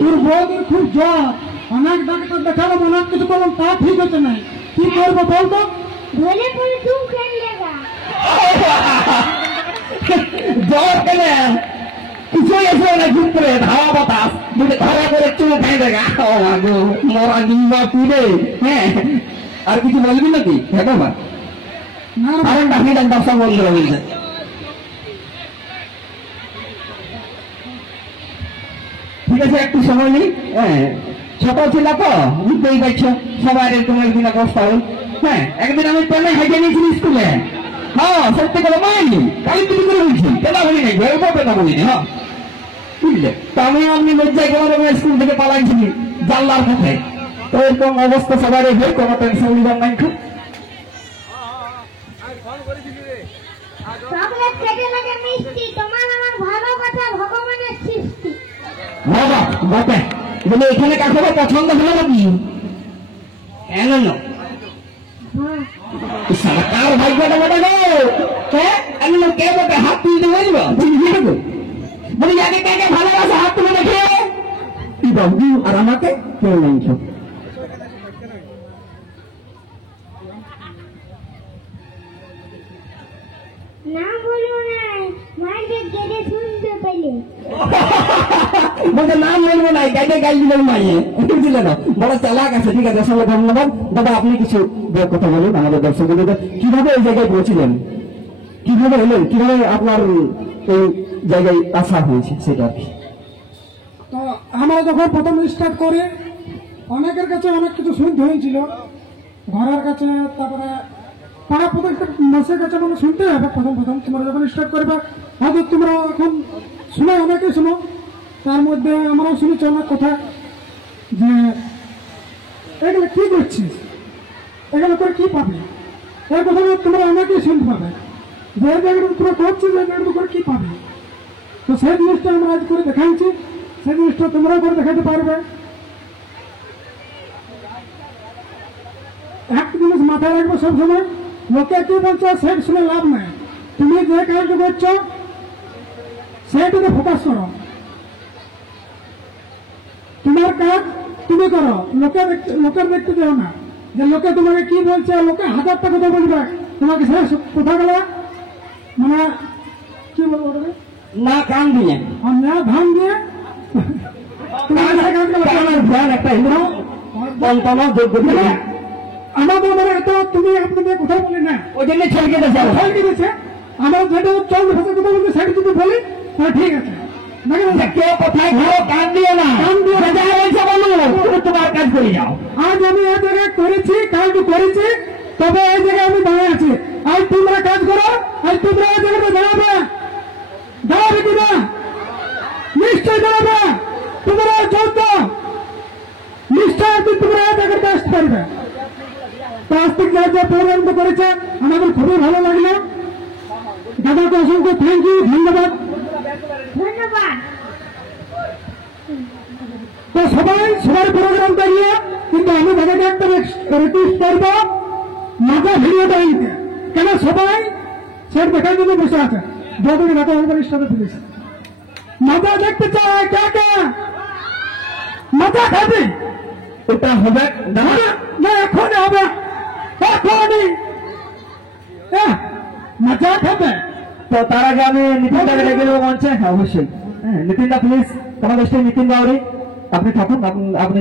তোর বউদের খুব জ্বর, অনেক ডাক্তার দেখালো, অনেক কিছু করলাম, তা ঠিক হচ্ছে না, কি করবো বলতো? জ্বর পেলে কিছুই এসে না, চুপ করে ধাওয়া বাতাস দুটো ধাওয়া করে চুল খাই দেখা মরা নিম্বা তুলে। হ্যাঁ, আর কিছু বলবি নাকি? হ্যাঁ বাবা, আরেকটা হিডান ব্যবসা বন্ধ বলছে। ঠিক আছে, একটু সময় নেই। হ্যাঁ, ছোট ছিল তো, বুঝতেই পারছো, সবাই এরকম একদিন অবস্থা হল। হ্যাঁ, একদিন আমি পেলে হাইটে নিয়েছি স্কুলে। হ্যাঁ, সত্যি করে মাইনি, কালি পিটি করে বলছি, পেলা বলি নাই, গল্প পেলা বলি না। হ্যাঁ, বুঝলে, তো আমি আপনি লজ্জায় গেলাম, স্কুল থেকে পালাইছি জানলার পথে। তো এরকম অবস্থা সবাই রেখে কোনো টেনশন নিবার নাই। খুব বাবা বাবা বলে এখানে কাকে পছন্দ হলো নাকি? কেন কার ভাগ্যটা বটে গো? হ্যাঁ, আমি কে বটে হাত তুলতে বলব বলি আগে কাকে ভালোবাসে হাত তুলে দেখে বাবু, আর আমাকে কেউ নাই। নাম বলবো নাই, গাইতে গাই দিলেন মাইয়ে, বুঝলে না, বড় চালাক আছে। ঠিক আছে, আসলে ধন্যবাদ দাদা। আপনি কিছু কথা বলুন আমাদের দর্শকদের, কিভাবে এই জায়গায় পৌঁছিলেন, কিভাবে এলেন, কিভাবে আপনার এই জায়গায় আসা হয়েছে সেটা আর কি। তো আমরা যখন প্রথম স্টার্ট করি, অনেকের কাছে অনেক কিছু শুনতে হয়েছিল, ঘরের কাছে, তারপরে পাড়া প্রত্যেক মাসের কাছে মানে শুনতে হবে। প্রথম তোমরা যখন স্টার্ট করবে, হয়তো তোমরা এখন শুনে, অনেকেই শুনো, তার মধ্যে আমরাও শুনেছি অনেক কথা, যে এগুলো কি করছিস, এগুলো করে কি পাবে, এর কথা তোমরা অনেকেই শুনতে পাবে, যে জায়গাটা তোমরা করছিস, এই জায়গাটা করে কি পাবে। তো সেই জিনিসটা আমরা আজ করে দেখাচ্ছি, সেই জিনিসটা তোমরাও করে দেখাতে পারবে। একটা জিনিস মাথায় রাখবো সবসময়, লোকে কি বলছো সেট শুনে লাভ নাই। তুমি যে কাজটা করছো সেটাতে ফোকাস করো, তোমার কাজ তুমি করো, লোকের দেখতে যাও না, যে লোকে তোমাকে কি বলছে, লোকে হাজারটা কথা বলবে, তোমাকে সে কথাগুলো মানে কি বলবো না কান দিয়ে না ধান দিয়ে আমাদের মানে এত তুমি আপনাদের কথা বলি না, ওই জন্য ছেড়ে দিয়েছে। আমার যেটা চল ভাষা কথা বলতে সেটা যদি বলি তাহলে ঠিক আছে, কেউ কোথায় কান দিয়ে না, তোমার কাজ করে যাও। আজ আমি এই জায়গায় করেছি, কাজটি করেছি, তবে এই জায়গায় আমি দাঁড়িয়ে আছি। আজ তোমরা কাজ করো, আজ তোমরা এই জায়গাটা দাঁড়াবে, দাঁড়াবে কিনা? নিশ্চয় দাঁড়াবে। তোমরা চলত নিশ্চয় তোমরা এই জায়গাতে আসতে পারবে। প্লাস্টিক যে প্রোগ্রাম করেছে আমাদের খুবই ভালো লাগলো, দাদাকে অসংখ্য থ্যাংক ইউ, ধন্যবাদ। তো সবার প্রোগ্রাম করিয়ে, কিন্তু আমি দাদাকে একটা রিকোয়েস্ট করবো, মজা ভিডিওটা নিতে, কেন সবাই সেট দেখার জন্য বসে আছে, যতদিন ঢাকা অনুষ্ঠানে ফিরেছে, মজা দেখতে চায় কে কে? মজা খাবে, এটা হবে না এখন হবে, এখনই মজা খাবে। তো তার আগে আমি নিতিনদাকে ডেকে নেবো মঞ্চে। অবশ্যই, হ্যাঁ, নিতিনদা প্লিজ, তোমাদের নিতিন গাউরি আপনি থাকুন, আপনি